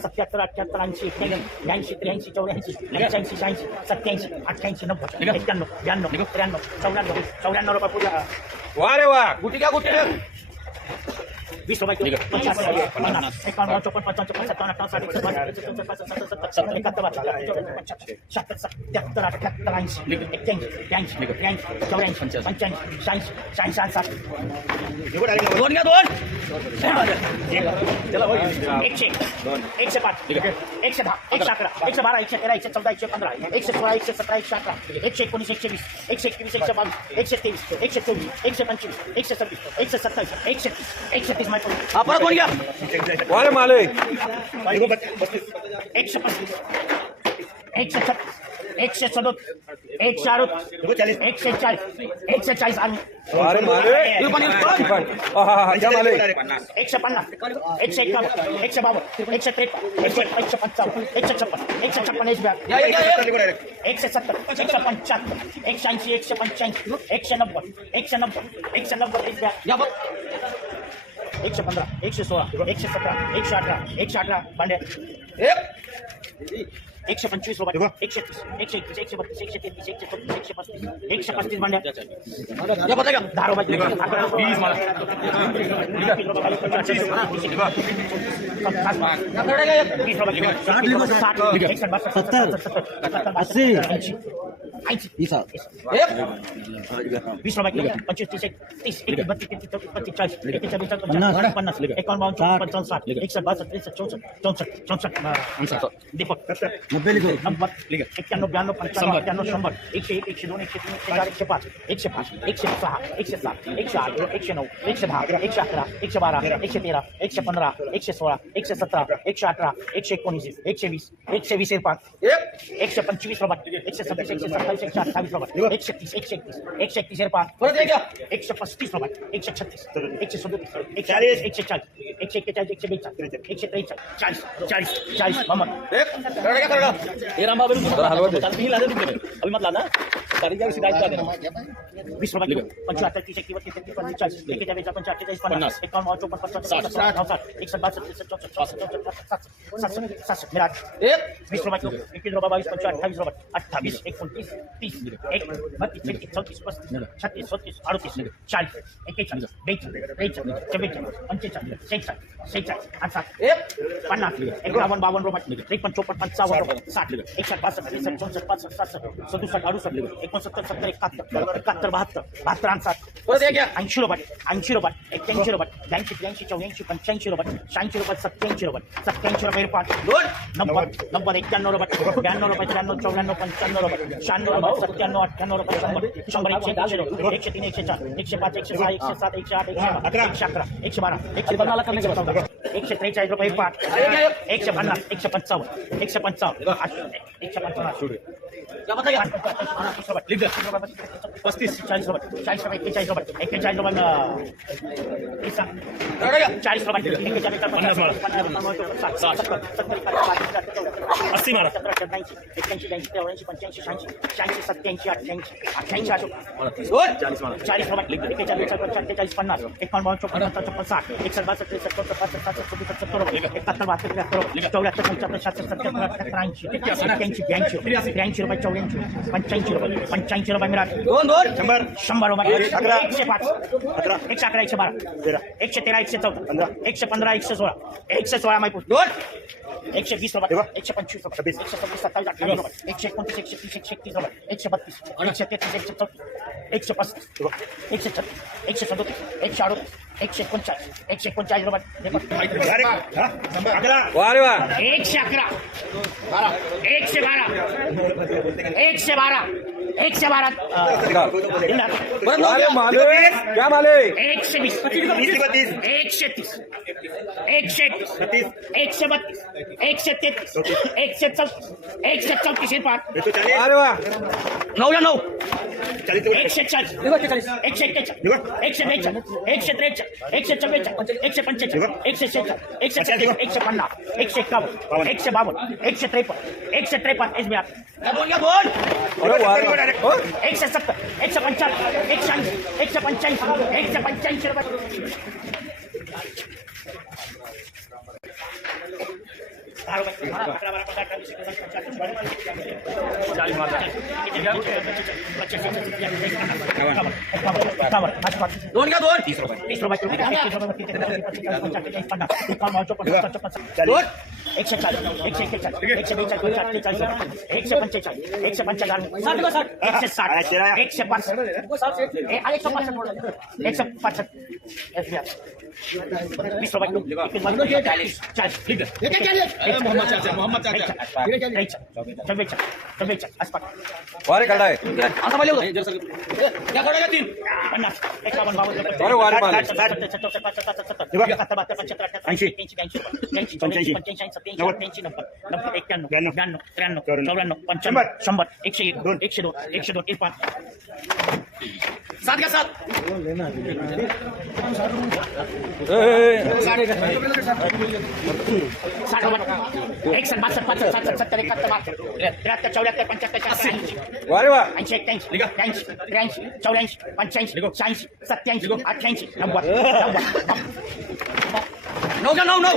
सत्याहत्तर अठ्याहत्तर ऐंशी ब्याऐंशी त्र्याऐंशी चौऱ्याऐंशी पंच्याऐंशी शहाऐंशी सत्याऐंशी अठ्ठ्याऐंशी नव्वद एक्क्याण्णव ब्याण्णव त्र्याण्णव चौऱ्याण्णव चौऱ्याण्णव रुपये पूजा. वा रे वा. गुटी घ्या पंचाळीस पन्नास एकावन्न चौपन्न पंचावन्न छप्पन्न सत्तावन्न अठ्ठावन्न साठ चौसष्ट पासष्ट सत्तर सत्तर अठ्याहत्तर ऐंशी एक्क्याऐंशी त्र्याऐंशी चौऱ्याऐंशी पंच्याऐंशी शहाऐंशी शहाऐंशी साठ दोन घ्या दोन एकशे एकशे पाच एकशे दहा एकशे अकरा एकशे बारा एकशे तेरा एकशे चौदा एकशे पंधरा एकशे सोळा एकशे सतरा एकशे अठरा एकशे एकोणीस एकशे वीस एकशे एकवीस एकशे एकशे तीस माहिती हा परत दोन घ्या वा रे माले एकशे पस्तीस एकशे छत्तीस एकशे सदोतीस एकशे अडतीस एकशे चाळीस एकशे चाळीस आणि वा रे माले हा हा हा घ्या माले एकशे पन्नास एकशे एकावन्न एकशे बावन्न एकशे त्रेपन्न एकशे एकशे पंचावन्न एकशे छप्पन एकशे छप्पन एकशे ब्याण्णव या या या एकशे सत्तर एकशे पंच्याहत्तर एकशे ऐंशी एकशे पंच्याऐंशी एकशे नव्वद एकशे नव्वद एकशे नव्वद एकशे या बघ एकशे पंधरा एकशे सोळा एकशे सतरा सौ अठरा एक सौ भांड्या एक एकशे पंचवीस रुपये एकशे तीस एकशे एकतीस एकशे बत्तीस एकशे तेहतीस एकशे चौतीस एकशे पस्तीस एकशे पस्तीस भांड्या या बघा घ्या दहा रुपये अकरा वीस रुपये साठ एकसष्ट बासष्ट सत्तर सत्तर अस्सी ऐंशी ऐंशी एक वीस रुपये किलो एक तीस एक बत्तीस चौतीस पन्नास साठ शंभर एकशे एक एकशे दोन एकशे तीन एकशे चार एकशे पाच एकशे पाच एकशे सहा एकशे सात एकशे आठ एकशे नऊ एकशे दहा एकशे अकरा एकशे बारा एकशे तेरा एकशे पंधरा एकशे सोळा एकशे सतरा एकशे अठरा एकशे एकोणीस एकशे वीस एकशे वीस पाच एक एकशे पंचवीस रुपये एकशे रुपये एकशे तीस एकशे एकतीस एकशे एकतीस पाच परत एक सौ पच्चीस छत्तीस सदोतीस सौ चाळीस एकशे चालीस चाळीस चाळीस मोहम्मद एक करडा ये राम बाबू ही लादे तुमने अभी मत लाना देना वीस रुपये तीस पंचेचाळीस पन्नास एकावन्न चौपन्न पंचावन्न साठ साठ बासष्ट मिराट एक वीस रुपये किलो एकवीस रुपये बावीस पंचवीस अठ्ठावीस रुपये अठ्ठावीस एकोणतीस तीस एक बत्तीस तेहतीस चौतीस पस्तीस छत्तीस सत्तीस अडतीस चाळीस एक्केचाळीस बेचाळीस बेचाळीस चव्वेचाळीस पंचेचाळीस शेहेचाळीस शेहेचाळीस एक पन्नास एकावन्न बावन्न रुपये त्रेपन्न चौपन्न पंचावन्न रुपये साठ एकसष्ट बासष्ट चौसष्ट पासष्ट सातसष्ट सदुसष्ट अडुसष्ट एकोणसत्तर सत्तर एकाहत्तर एकाहत्तर बहात्तर बहात्तर आणि ऐंशी रुपये ऐंशी रुपये एक्क्याऐंशी रुपये ब्याऐंशी त्र्याऐंशी चौऱ्याऐंशी पंच्याऐंशी रुपये शहाऐंशी रुपये सत्याऐंशी रुपये सत्याऐंशी रुपये पाच दोन नव्वद नव्वद एक्क्याण्णव रुपये ब्याण्णव रुपये त्र्याण्णव चौऱ्याण्णव पंच्याण्णव रुपये शहाण्णव रुपये सत्त्याण्णव अठ्ठ्याण्णव रुपये शंभर शंभर एकशे एक, एकशे दोन एकशे तीन एकशे चार एकशे पाच एकशे सहा एकशे सात एकशे आठ एकशे एकशे अकरा एकशे बारा एकशे पंधरा एकशे चौदा एकशे त्रेचाळीस रुपये पाच एकशे पन्नास एकशे पंचावन्न एकशे पंचावन्न एकशे पंचावन्न पस्तीस चाळीस रुपये चाळीस रुपये एक्केचाळीस रुपये एक्केचाळीस रुपये अं, चाळीस रुपये अस्सी मारा एक्क्याऐंशी ब्याऐंशी पंच्याऐंशी शहाऐंशी शहाऐंशी अठ्ठ्याऐंशी अठ्ठ्याऐंशी दोन चाळीस रुपये चौपन्न चौपन्न साठ बासष्ट त्रेसष्ट चौसष्ट ऐंशी ब्याऐंशी त्र्याऐंशी रुपये चौऱ्याऐंशी पंच्याऐंशी रुपये पंच्याऐंशी रुपये मिळाले दोन दोन शंभर शंभर रुपये एकशे पाच अकरा एकशे अकरा एकशे बारा एकशे तेरा एकशे चौदा एकशे पंधरा एकशे सोळा एकशे सोळा माहिती दोन एकशे वीस रुपये एकशे पंचवीस रुपये एकशे सव्वीस सत्तावीस अठ्ठावीस रुपये एकशे एकोणतीस एकशे तीस एकशे एकतीस रुपये एकशे बत्तीस एकशे तेहतीस एकशे चौतीस एकशे पस्तीस एकशे छत्तीस एकशे सदोतीस एकशे अडोतीस एकशे एकोणचाळीस एकशे एकोणचाळीस रुपये. वा रे वा. एकशे अकरा. एकशे बारा. एकशे बारा. एकशे बारा. अं, परत वा रे माले क्या माले एकशे वीस एकशे तीस. एकशे एकतीस एकशे बत्तीस एकशे तेहतीस एकशे चौतीस एकशे चौतीस हे पाच नऊला नऊ एकशे चाळीस एकशे एक्केचाळीस एकशे बेचाळीस एकशे त्रेचाळीस एकशे चव्वेचाळीस एकशे पंचेचाळीस एकशे शेहेचाळीस एकशे सत्तेचाळीस एकशे पन्नास एकशे एकावन्न एकशे बावन्न एकशे त्रेपन्न एकशे त्रेपन्न एस बी आर अरे वा हो एकशे सत्तर एकशे पंच्याण्णव एकशे ऐंशी एकशे पंच्याऐंशी एकशे पंच्याऐंशी रुपये दहा रुपये. दहा, अकरा, बारा, पंधरा, अठरा, वीस, एकवीस, बावीस, पंचवीस, चाळीस, पन्नास, दोन घ्या दोन तीस रुपये तीस रुपये एकशे एकशे एक्केचाळीस एकशे साठ एकशे पासष्ट एकशे पासष्ट एकशे वीस रुपये एकवीस बावीस, चाळीस चाळीस मोहम्मद एकशे एक दोन एकशे दोन एकशे दोन एक पाच। सात घ्या सात साठ रुपये एकसष्ट बासष्ट पासष्ट सत्तर एकाहत्तर त्र्याहत्तर चौऱ्याहत्तर पंच्याहत्तर ऐंशी एक्क्याऐंशी त्र्याऐंशी त्र्याऐंशी चौऱ्याऐंशी पंच्याऐंशी शहाऐंशी सत्याऐंशी अठ्ठ्याऐंशी नव्वद नऊ घ्या नऊ नऊ.